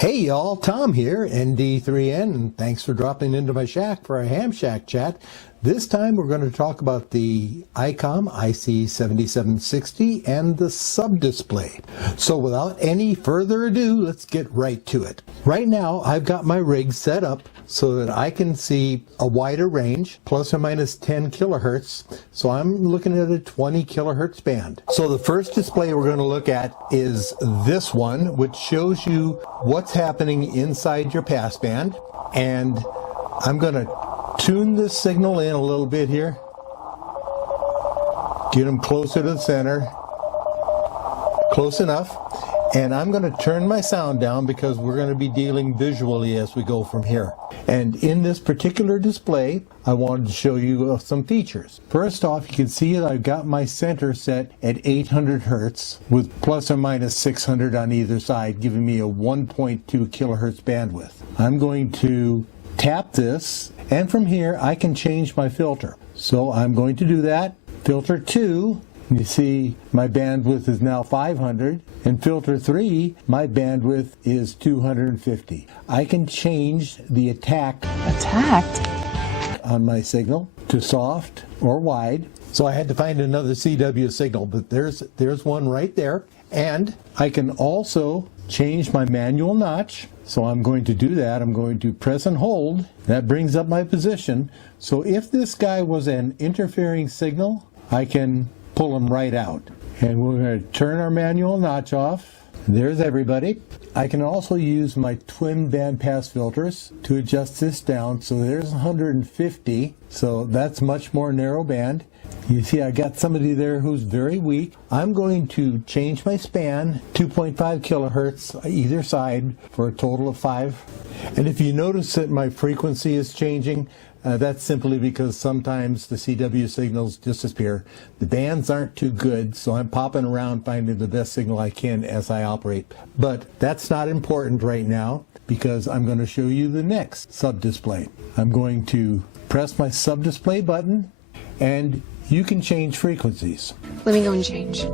Hey y'all, Tom here, ND3N, and thanks for dropping into my shack for a ham shack chat. This time we're going to talk about the ICOM IC-7760 and the sub-display. So without any further ado, let's get right to it. Right now I've got my rig set up so that I can see a wider range, plus or minus 10 kilohertz. So I'm looking at a 20 kilohertz band. So the first display we're going to look at is this one, which shows you what's happening inside your passband. And I'm going to tune this signal in a little bit here. Get them closer to the center. Close enough. And I'm going to turn my sound down because we're going to be dealing visually as we go from here. And in this particular display, I wanted to show you some features. First off, you can see that I've got my center set at 800 hertz with plus or minus 600 on either side, giving me a 1.2 kilohertz bandwidth. I'm going to tap this, and from here I can change my filter. So I'm going to do that. Filter 2. You see my bandwidth is now 500, and filter 3, my bandwidth is 250. I can change the attacked on my signal to soft or wide. So I had to find another CW signal, but there's one right there. And I can also change my manual notch. So I'm going to do that. I'm going to press and hold. That brings up my position. So if this guy was an interfering signal, I can pull them right out. And we're going to turn our manual notch off. There's everybody. I can also use my twin band pass filters to adjust this down. So there's 150. So that's much more narrow band. You see I got somebody there who's very weak. I'm going to change my span, 2.5 kilohertz either side for a total of 5. And if you notice that my frequency is changing, that's simply because sometimes the CW signals disappear. The bands aren't too good, so I'm popping around finding the best signal I can as I operate. But that's not important right now because I'm going to show you the next sub-display. I'm going to press my sub-display button, and you can change frequencies. Let me go and change.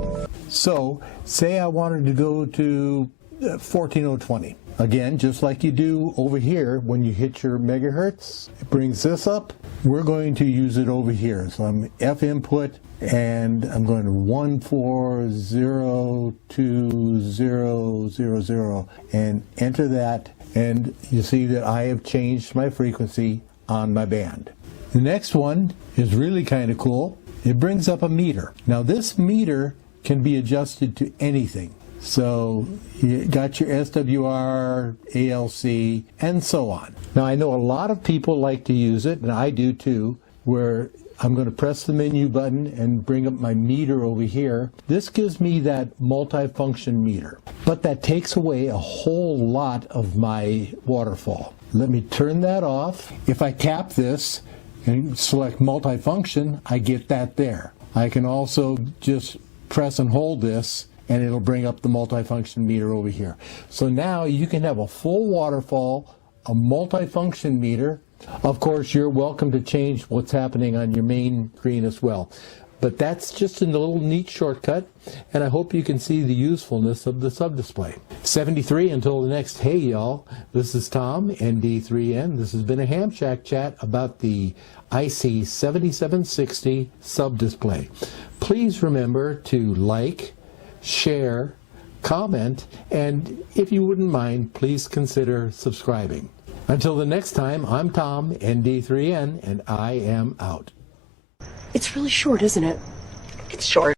So, say I wanted to go to 14020. Again, just like you do over here when you hit your megahertz, it brings this up. We're going to use it over here. So I'm F input, and I'm going to 14020000 and enter that, and you see that I have changed my frequency on my band. The next one is really kind of cool. It brings up a meter. Now this meter can be adjusted to anything. So you got your SWR, ALC, and so on. Now I know a lot of people like to use it, and I do too, where I'm going to press the menu button and bring up my meter over here. This gives me that multifunction meter, but that takes away a whole lot of my waterfall. Let me turn that off. If I tap this and select multifunction, I get that there. I can also just press and hold this, and it'll bring up the multifunction meter over here. So now you can have a full waterfall, a multifunction meter. Of course, you're welcome to change what's happening on your main screen as well. But that's just a little neat shortcut, and I hope you can see the usefulness of the sub-display. 73 until the next hey y'all. This is Tom, ND3N. This has been a Ham Shack chat about the IC-7760 sub-display. Please remember to like, share, comment, and if you wouldn't mind, please consider subscribing. Until the next time, I'm Tom, ND3N, and I am out. It's really short, isn't it? It's short.